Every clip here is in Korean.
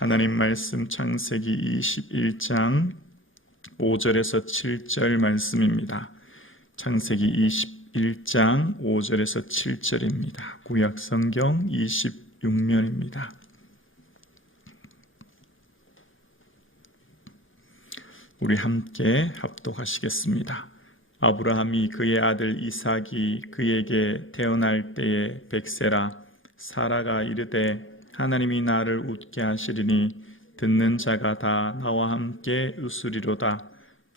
하나님 말씀 창세기 21장 5절에서 7절 말씀입니다. 창세기 21장 5절에서 7절입니다. 구약 성경 26면입니다. 우리 함께 합독하시겠습니다. 아브라함이 그의 아들 이삭이 그에게 태어날 때에 백세라 사라가 이르되 하나님이 나를 웃게 하시리니 듣는 자가 다 나와 함께 웃으리로다.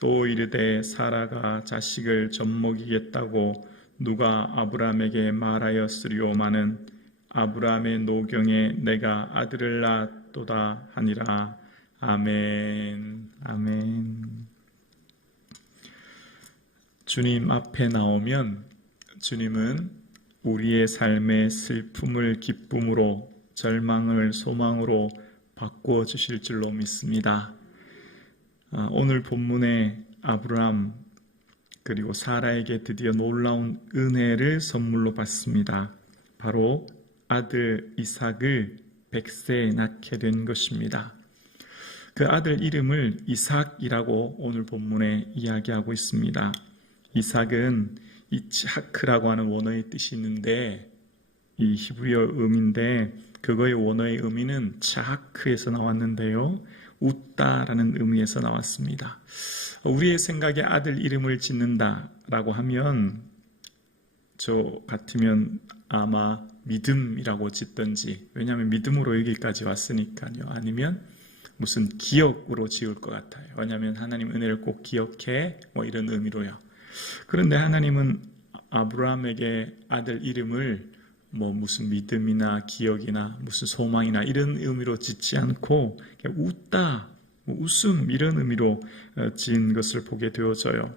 또 이르되 사라가 자식을 젖먹이겠다고 누가 아브라함에게 말하였으리오마는 아브라함의 노경에 내가 아들을 낳았도다 하니라. 아멘. 아멘. 주님 앞에 나오면 주님은 우리의 삶의 슬픔을 기쁨으로 절망을 소망으로 바꾸어 주실 줄로 믿습니다. 오늘 본문에 아브라함 그리고 사라에게 드디어 놀라운 은혜를 선물로 받습니다. 바로 아들 이삭을 100세에 낳게 된 것입니다. 그 아들 이름을 이삭이라고 오늘 본문에 이야기하고 있습니다. 이삭은 이츠하크라고 하는 원어의 뜻이 있는데 이 히브리어 음인데 그거의 원어의 의미는 차하크에서 나왔는데요. 웃다라는 의미에서 나왔습니다. 우리의 생각에 아들 이름을 짓는다라고 하면 저 같으면 아마 믿음이라고 짓든지, 왜냐하면 믿음으로 여기까지 왔으니까요. 아니면 무슨 기억으로 지을 것 같아요. 왜냐하면 하나님 은혜를 꼭 기억해 이런 의미로요. 그런데 하나님은 아브라함에게 아들 이름을 무슨 믿음이나 기억이나 무슨 소망이나 이런 의미로 짓지 않고 그냥 웃다, 웃음 이런 의미로 지은 것을 보게 되어져요.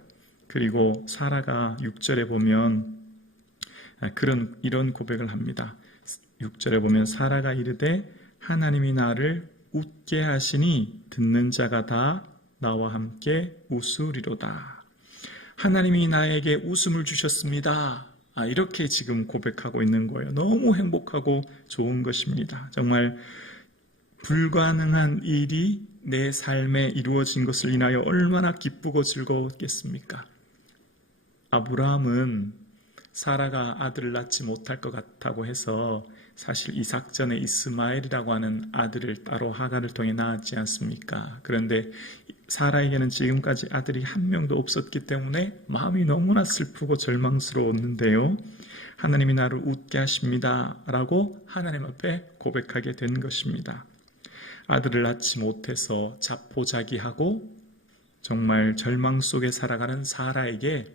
그리고 사라가 6절에 보면 이런 고백을 합니다. 6절에 보면 사라가 이르되 하나님이 나를 웃게 하시니 듣는 자가 다 나와 함께 웃으리로다. 하나님이 나에게 웃음을 주셨습니다. 이렇게 지금 고백하고 있는 거예요. 너무 행복하고 좋은 것입니다. 정말 불가능한 일이 내 삶에 이루어진 것을 인하여 얼마나 기쁘고 즐거웠겠습니까? 아브라함은 사라가 아들을 낳지 못할 것 같다고 해서 사실 이삭 전에 이스마엘이라고 하는 아들을 따로 하갈을 통해 낳았지 않습니까? 그런데 사라에게는 지금까지 아들이 한 명도 없었기 때문에 마음이 너무나 슬프고 절망스러웠는데요. 하나님이 나를 웃게 하십니다 라고 하나님 앞에 고백하게 된 것입니다. 아들을 낳지 못해서 자포자기하고 정말 절망 속에 살아가는 사라에게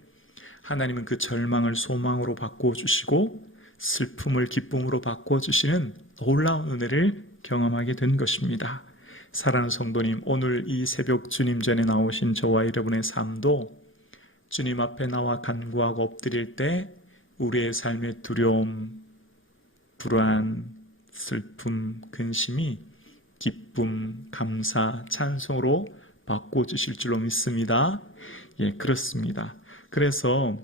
하나님은 그 절망을 소망으로 바꿔주시고 슬픔을 기쁨으로 바꿔주시는 놀라운 은혜를 경험하게 된 것입니다. 사랑하는 성도님, 오늘 이 새벽 주님 전에 나오신 저와 여러분의 삶도 주님 앞에 나와 간구하고 엎드릴 때 우리의 삶의 두려움, 불안, 슬픔, 근심이 기쁨, 감사, 찬송으로 바꿔주실 줄로 믿습니다. 예, 그렇습니다. 그래서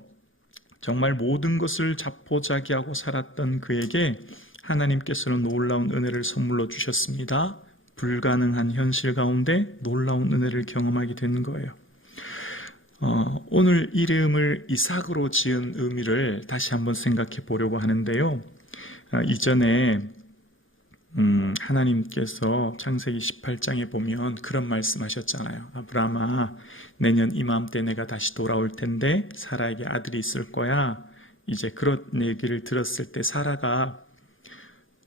정말 모든 것을 자포자기하고 살았던 그에게 하나님께서는 놀라운 은혜를 선물로 주셨습니다. 불가능한 현실 가운데 놀라운 은혜를 경험하게 된 거예요. 오늘 이름을 이삭으로 지은 의미를 다시 한번 생각해 보려고 하는데요. 이전에 하나님께서 창세기 18장에 보면 그런 말씀하셨잖아요. 아브라함아, 내년 이맘때 내가 다시 돌아올 텐데 사라에게 아들이 있을 거야. 이제 그런 얘기를 들었을 때 사라가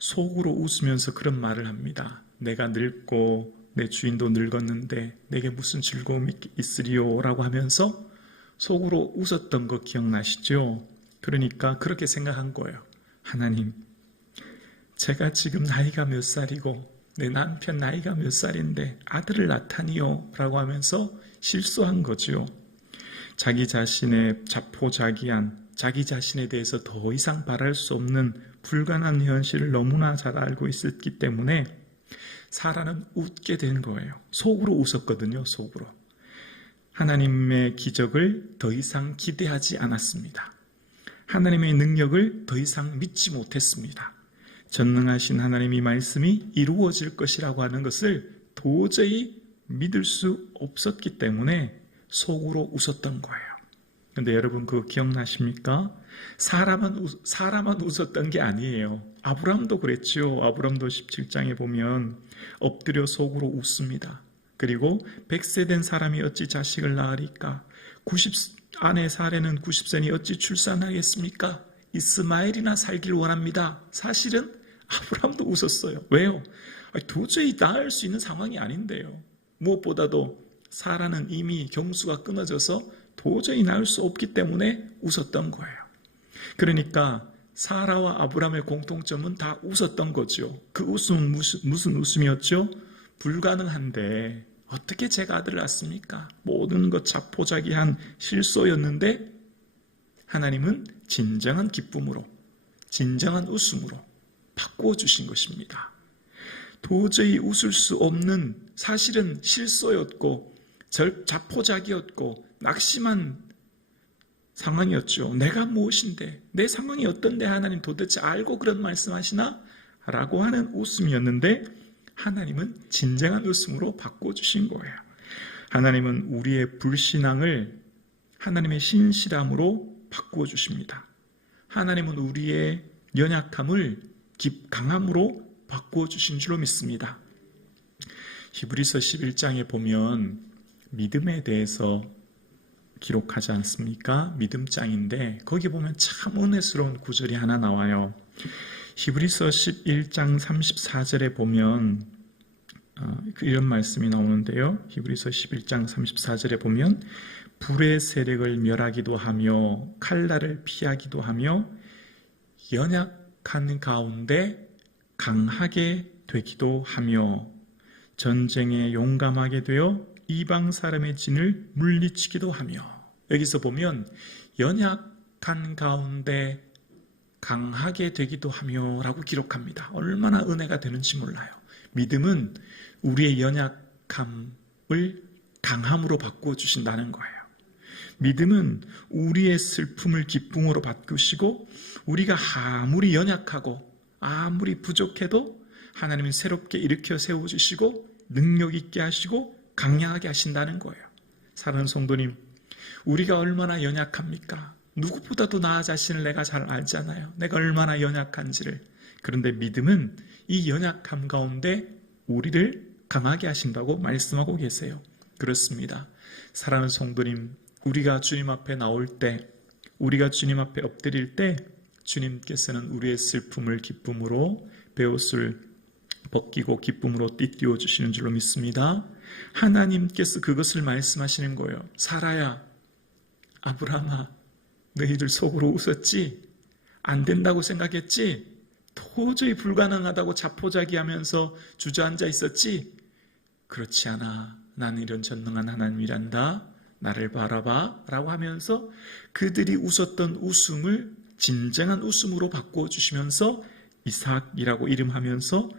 속으로 웃으면서 그런 말을 합니다. 내가 늙고 내 주인도 늙었는데 내게 무슨 즐거움이 있으리요? 라고 하면서 속으로 웃었던 거 기억나시죠? 그러니까 그렇게 생각한 거예요. 하나님, 제가 지금 나이가 몇 살이고 내 남편 나이가 몇 살인데 아들을 낳다니요? 라고 하면서 실수한 거죠. 자기 자신의 자포자기한, 자기 자신에 대해서 더 이상 바랄 수 없는 불가능한 현실을 너무나 잘 알고 있었기 때문에 사라는 웃게 된 거예요. 속으로 웃었거든요. 속으로. 하나님의 기적을 더 이상 기대하지 않았습니다. 하나님의 능력을 더 이상 믿지 못했습니다. 전능하신 하나님의 말씀이 이루어질 것이라고 하는 것을 도저히 믿을 수 없었기 때문에 속으로 웃었던 거예요. 근데 여러분 그거 기억나십니까? 사람만 웃었던 게 아니에요. 아브라함도 그랬죠. 아브라함도 17장에 보면 엎드려 속으로 웃습니다. 그리고 100세 된 사람이 어찌 자식을 낳으리까? 아내 사례는 90세니 어찌 출산하겠습니까? 이스마엘이나 살길 원합니다. 사실은 아브라함도 웃었어요. 왜요? 도저히 낳을 수 있는 상황이 아닌데요. 무엇보다도 사라는 이미 경수가 끊어져서 도저히 낳을 수 없기 때문에 웃었던 거예요. 그러니까 사라와 아브라함의 공통점은 다 웃었던 거죠. 그 웃음은 무슨 웃음이었죠? 불가능한데 어떻게 제가 아들을 낳습니까? 모든 것 자포자기한 실소였는데 하나님은 진정한 기쁨으로, 진정한 웃음으로 바꾸어 주신 것입니다. 도저히 웃을 수 없는 사실은 실소였고 자포자기였고 낙심한 상황이었죠. 내가 무엇인데, 내 상황이 어떤데 하나님 도대체 알고 그런 말씀하시나? 라고 하는 웃음이었는데 하나님은 진정한 웃음으로 바꿔주신 거예요. 하나님은 우리의 불신앙을 하나님의 신실함으로 바꾸어 주십니다. 하나님은 우리의 연약함을 강함으로 바꾸어 주신 줄로 믿습니다. 히브리서 11장에 보면 믿음에 대해서 기록하지 않습니까? 믿음장인데 거기 보면 참 은혜스러운 구절이 하나 나와요. 히브리서 11장 34절에 보면 이런 말씀이 나오는데요. 히브리서 11장 34절에 보면 불의 세력을 멸하기도 하며 칼날을 피하기도 하며 연약한 가운데 강하게 되기도 하며 전쟁에 용감하게 되어 이방 사람의 진을 물리치기도 하며. 여기서 보면 연약한 가운데 강하게 되기도 하며 라고 기록합니다. 얼마나 은혜가 되는지 몰라요. 믿음은 우리의 연약함을 강함으로 바꾸어 주신다는 거예요. 믿음은 우리의 슬픔을 기쁨으로 바꾸시고 우리가 아무리 연약하고 아무리 부족해도 하나님은 새롭게 일으켜 세워주시고 능력 있게 하시고 강력하게 하신다는 거예요. 사랑하는 성도님, 우리가 얼마나 연약합니까? 누구보다도 나 자신을 내가 잘 알잖아요. 내가 얼마나 연약한지를. 그런데 믿음은 이 연약함 가운데 우리를 강하게 하신다고 말씀하고 계세요. 그렇습니다. 사랑하는 성도님, 우리가 주님 앞에 나올 때, 우리가 주님 앞에 엎드릴 때 주님께서는 우리의 슬픔을 기쁨으로, 베옷을 벗기고 기쁨으로 띠띠워 주시는 줄로 믿습니다. 하나님께서 그것을 말씀하시는 거예요. 사라야, 아브라함아, 너희들 속으로 웃었지? 안 된다고 생각했지? 도저히 불가능하다고 자포자기하면서 주저앉아 있었지? 그렇지 않아. 나는 이런 전능한 하나님이란다. 나를 바라봐 라고 하면서 그들이 웃었던 웃음을 진정한 웃음으로 바꾸어 주시면서 이삭이라고 이름하면서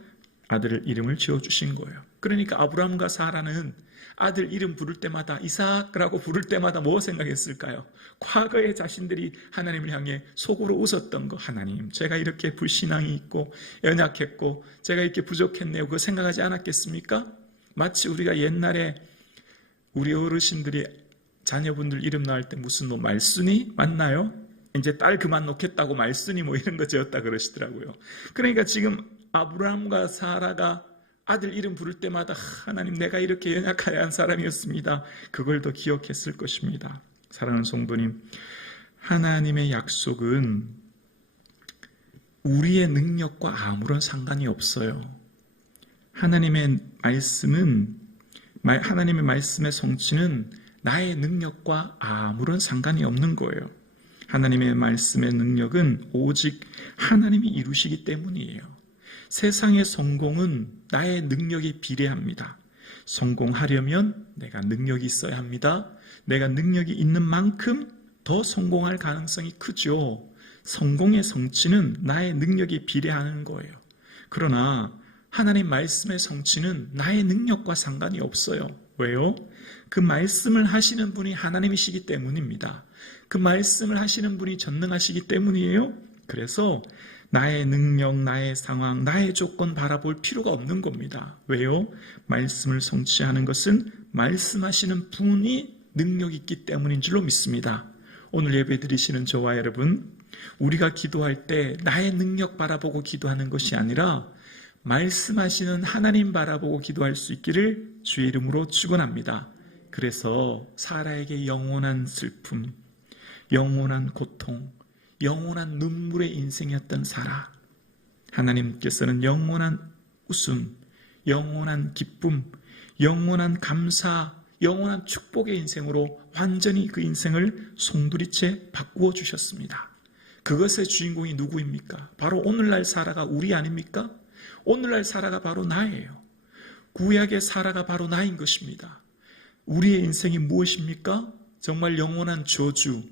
아들 이름을 지어주신 거예요. 그러니까 아브라함과 사라는 아들 이름 부를 때마다 이삭이라고 부를 때마다 뭐 생각했을까요? 과거에 자신들이 하나님을 향해 속으로 웃었던 거. 하나님, 제가 이렇게 불신앙이 있고 연약했고 제가 이렇게 부족했네요. 그거 생각하지 않았겠습니까? 마치 우리가 옛날에 우리 어르신들이 자녀분들 이름 낳을 때 무슨 뭐 말순이 맞나요? 이제 딸 그만 놓겠다고 말순이 뭐 이런 거 지었다 그러시더라고요. 그러니까 지금 아브라함과 사라가 아들 이름 부를 때마다 하나님, 내가 이렇게 연약한 사람이었습니다. 그걸 더 기억했을 것입니다. 사랑하는 성도님, 하나님의 약속은 우리의 능력과 아무런 상관이 없어요. 하나님의 말씀의 성취는 나의 능력과 아무런 상관이 없는 거예요. 하나님의 말씀의 능력은 오직 하나님이 이루시기 때문이에요. 세상의 성공은 나의 능력에 비례합니다. 성공하려면 내가 능력이 있어야 합니다. 내가 능력이 있는 만큼 더 성공할 가능성이 크죠. 성공의 성취는 나의 능력에 비례하는 거예요. 그러나 하나님 말씀의 성취는 나의 능력과 상관이 없어요. 왜요? 그 말씀을 하시는 분이 하나님이시기 때문입니다. 그 말씀을 하시는 분이 전능하시기 때문이에요. 그래서 나의 능력, 나의 상황, 나의 조건 바라볼 필요가 없는 겁니다. 왜요? 말씀을 성취하는 것은 말씀하시는 분이 능력 있기 때문인 줄로 믿습니다. 오늘 예배 드리시는 저와 여러분, 우리가 기도할 때 나의 능력 바라보고 기도하는 것이 아니라 말씀하시는 하나님 바라보고 기도할 수 있기를 주의 이름으로 축원합니다. 그래서 사라에게 영원한 슬픔, 영원한 고통, 영원한 눈물의 인생이었던 사라, 하나님께서는 영원한 웃음, 영원한 기쁨, 영원한 감사, 영원한 축복의 인생으로 완전히 그 인생을 송두리째 바꾸어 주셨습니다. 그것의 주인공이 누구입니까? 바로 오늘날 사라가 우리 아닙니까? 오늘날 사라가 바로 나예요. 구약의 사라가 바로 나인 것입니다. 우리의 인생이 무엇입니까? 정말 영원한 저주,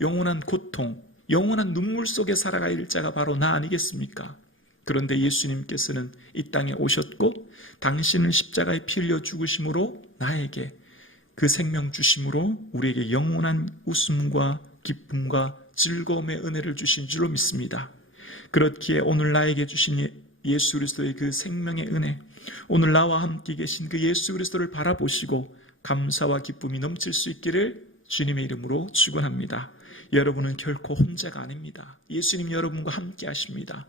영원한 고통, 영원한 눈물 속에 살아갈 일자가 바로 나 아니겠습니까? 그런데 예수님께서는 이 땅에 오셨고 당신을 십자가에 피 흘려 죽으심으로 나에게 그 생명 주심으로 우리에게 영원한 웃음과 기쁨과 즐거움의 은혜를 주신 줄로 믿습니다. 그렇기에 오늘 나에게 주신 예수 그리스도의 그 생명의 은혜, 오늘 나와 함께 계신 그 예수 그리스도를 바라보시고 감사와 기쁨이 넘칠 수 있기를 주님의 이름으로 축원합니다. 여러분은 결코 혼자가 아닙니다. 예수님 여러분과 함께 하십니다.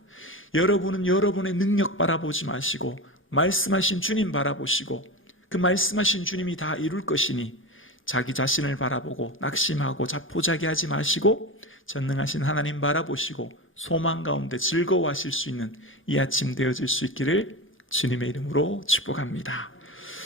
여러분은 여러분의 능력 바라보지 마시고 말씀하신 주님 바라보시고 그 말씀하신 주님이 다 이룰 것이니 자기 자신을 바라보고 낙심하고 자포자기하지 마시고 전능하신 하나님 바라보시고 소망 가운데 즐거워하실 수 있는 이 아침 되어질 수 있기를 주님의 이름으로 축복합니다.